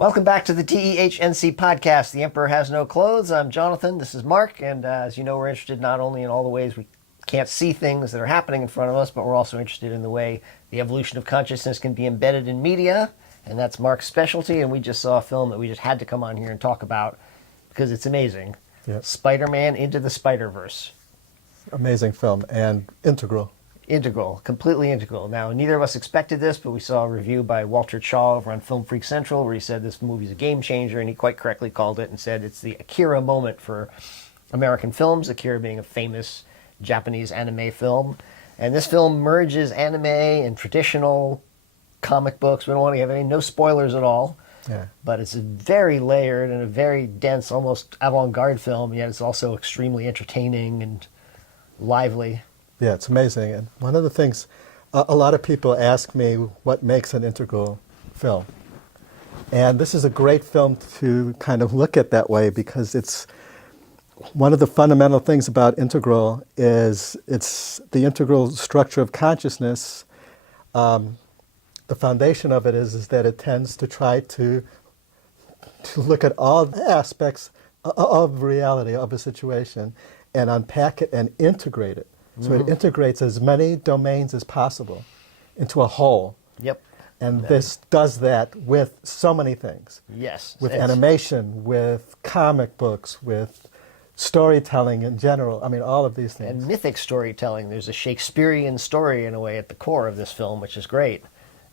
Welcome back to the TEHNC podcast, The Emperor Has No Clothes. I'm Jonathan, this is Mark, and as you know, we're interested not only in all the ways we can't see things that are happening in front of us, but we're also interested in the way the evolution of consciousness can be embedded in media, and that's Mark's specialty, and we just saw a film that we just had to come on here and talk about because it's amazing. Yep. Spider-Man Into the Spiderverse. Amazing film, and integral. Integral, completely integral. Now, neither of us expected this, but we saw a review by Walter Chaw over on FilmFreakCentral where he said this movie's a game changer, and he quite correctly called it and said it's the Akira moment for American films, Akira being a famous Japanese anime film. And this film merges anime and traditional comic books. We don't want to have no spoilers at all, but it's a very layered and a very dense, almost avant-garde film, yet it's also extremely entertaining and lively. Yeah, it's amazing. And one of the things, a lot of people ask me what makes an integral film. And this is a great film to kind of look at that way because it's one of the fundamental things about integral is it's the integral structure of consciousness. The foundation of it is that it tends to try to look at all aspects of reality, of a situation, and unpack it and integrate it. So it integrates as many domains as possible into a whole. Yep. And this does that with so many things. Yes. With animation, with comic books, with storytelling in general. I mean, all of these things. And mythic storytelling. There's a Shakespearean story, in a way, at the core of this film, which is great.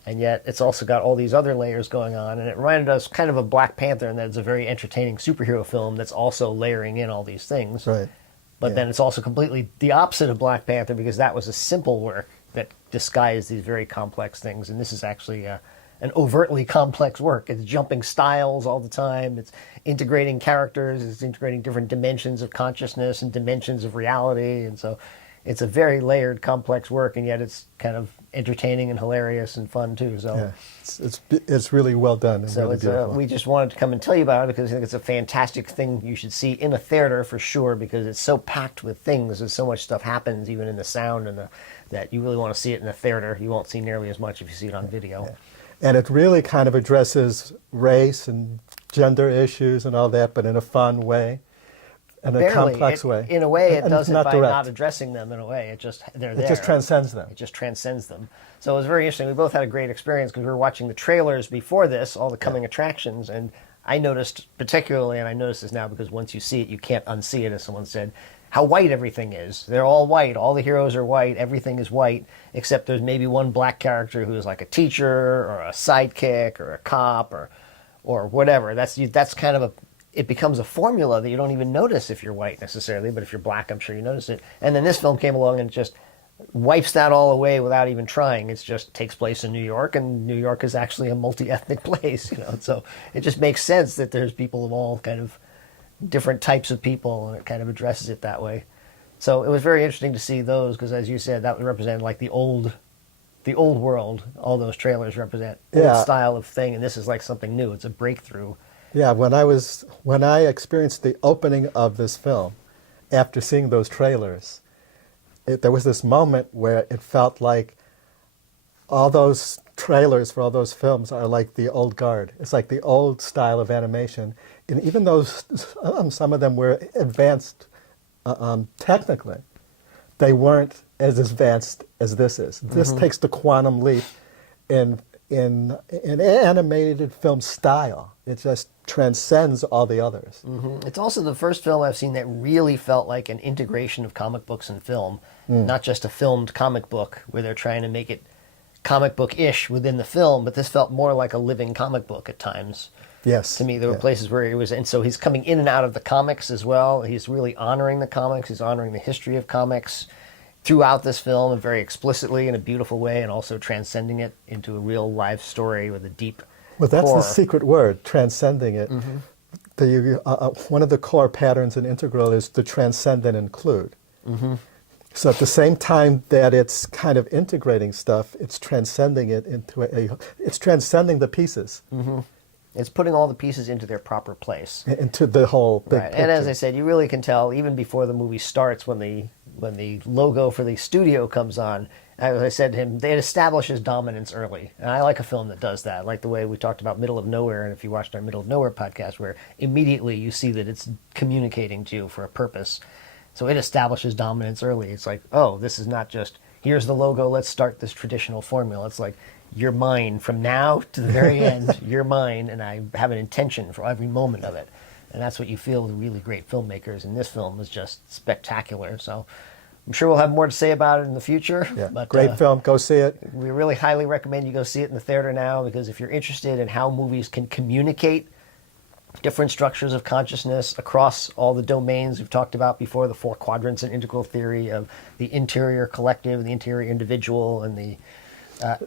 And yet it's also got all these other layers going on. And it reminded us kind of Black Panther in that it's a very entertaining superhero film that's also layering in all these things. Right. But then it's also completely the opposite of Black Panther because that was a simple work that disguised these very complex things. And this is actually an overtly complex work. It's jumping styles all the time. It's integrating characters. It's integrating different dimensions of consciousness and dimensions of reality. And so it's a very layered, complex work, and yet it's kind of entertaining and hilarious and fun too. So yeah, it's really well done. And so really it's beautiful. We just wanted to come and tell you about it because I think it's a fantastic thing you should see in a theater for sure because it's so packed with things. There's so much stuff happens even in the sound and that you really want to see it in a theater. You won't see nearly as much if you see it on video. Yeah. And it really kind of addresses race and gender issues and all that, but in a fun way. In a complex way. In a way, it does it by direct. not addressing them in a way. It just, they're there. It just transcends them. It just transcends them. So it was very interesting. We both had a great experience because we were watching the trailers before this, all the coming attractions, and I noticed particularly, and I notice this now because once you see it, you can't unsee it, as someone said, how white everything is. They're all white. All the heroes are white. Everything is white, except there's maybe one black character who is like a teacher or a sidekick or a cop or whatever. That's kind of it becomes a formula that you don't even notice if you're white necessarily, but if you're black, I'm sure you notice it. And then this film came along and just wipes that all away without even trying. It just takes place in New York, and New York is actually a multi-ethnic place, So it just makes sense that there's people of all kind of different types of people, and it kind of addresses it that way. So it was very interesting to see those because, as you said, that represented like the old world. All those trailers represent old style of thing, and this is like something new. It's a breakthrough. Yeah, when I experienced the opening of this film, after seeing those trailers, there was this moment where it felt like all those trailers for all those films are like the old guard. It's like the old style of animation. And even though some of them were advanced technically, they weren't as advanced as this is. This takes the quantum leap in animated film style. It just transcends all the others. It's also the first film I've seen that really felt like an integration of comic books and film, not just a filmed comic book where they're trying to make it comic book-ish within the film, but this felt more like a living comic book at times. Yes. To me, there were places where it was, and so he's coming in and out of the comics as well. He's really honoring the comics. He's honoring the history of comics throughout this film and very explicitly in a beautiful way, and also transcending it into a real live story with a deep Well, that's core. the secret word, transcending it. One of the core patterns in integral is to transcend and include. So at the same time that it's kind of integrating stuff, it's transcending it into it's transcending the pieces. It's putting all the pieces into their proper place. Into the whole big picture. And as I said, you really can tell even before the movie starts when when the logo for the studio comes on, as I said to him, it establishes dominance early. And I like a film that does that. I like the way we talked about Middle of Nowhere, and if you watched our Middle of Nowhere podcast, where immediately you see that it's communicating to you for a purpose. So it establishes dominance early. It's like, oh, this is not just, here's the logo, let's start this traditional formula. It's like, you're mine from now to the very end. You're mine, and I have an intention for every moment of it. And that's what you feel with really great filmmakers. And this film is just spectacular. So I'm sure we'll have more to say about it in the future. Yeah, but, great film. Go see it. We really highly recommend you go see it in the theater now, because if you're interested in how movies can communicate different structures of consciousness across all the domains we've talked about before, the 4 quadrants and integral theory of the interior collective, the interior individual, and the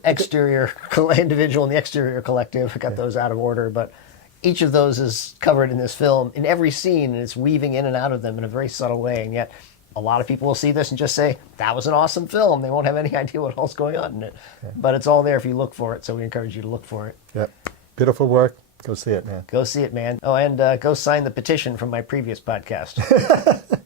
exterior individual and the exterior collective. I got those out of order, but each of those is covered in this film in every scene, and it's weaving in and out of them in a very subtle way. And yet a lot of people will see this and just say, that was an awesome film. They won't have any idea what else going on in it. Yeah. But it's all there if you look for it, so we encourage you to look for it. Yep. Beautiful work. Go see it, man. Go see it, man. Oh, and go sign the petition from my previous podcast.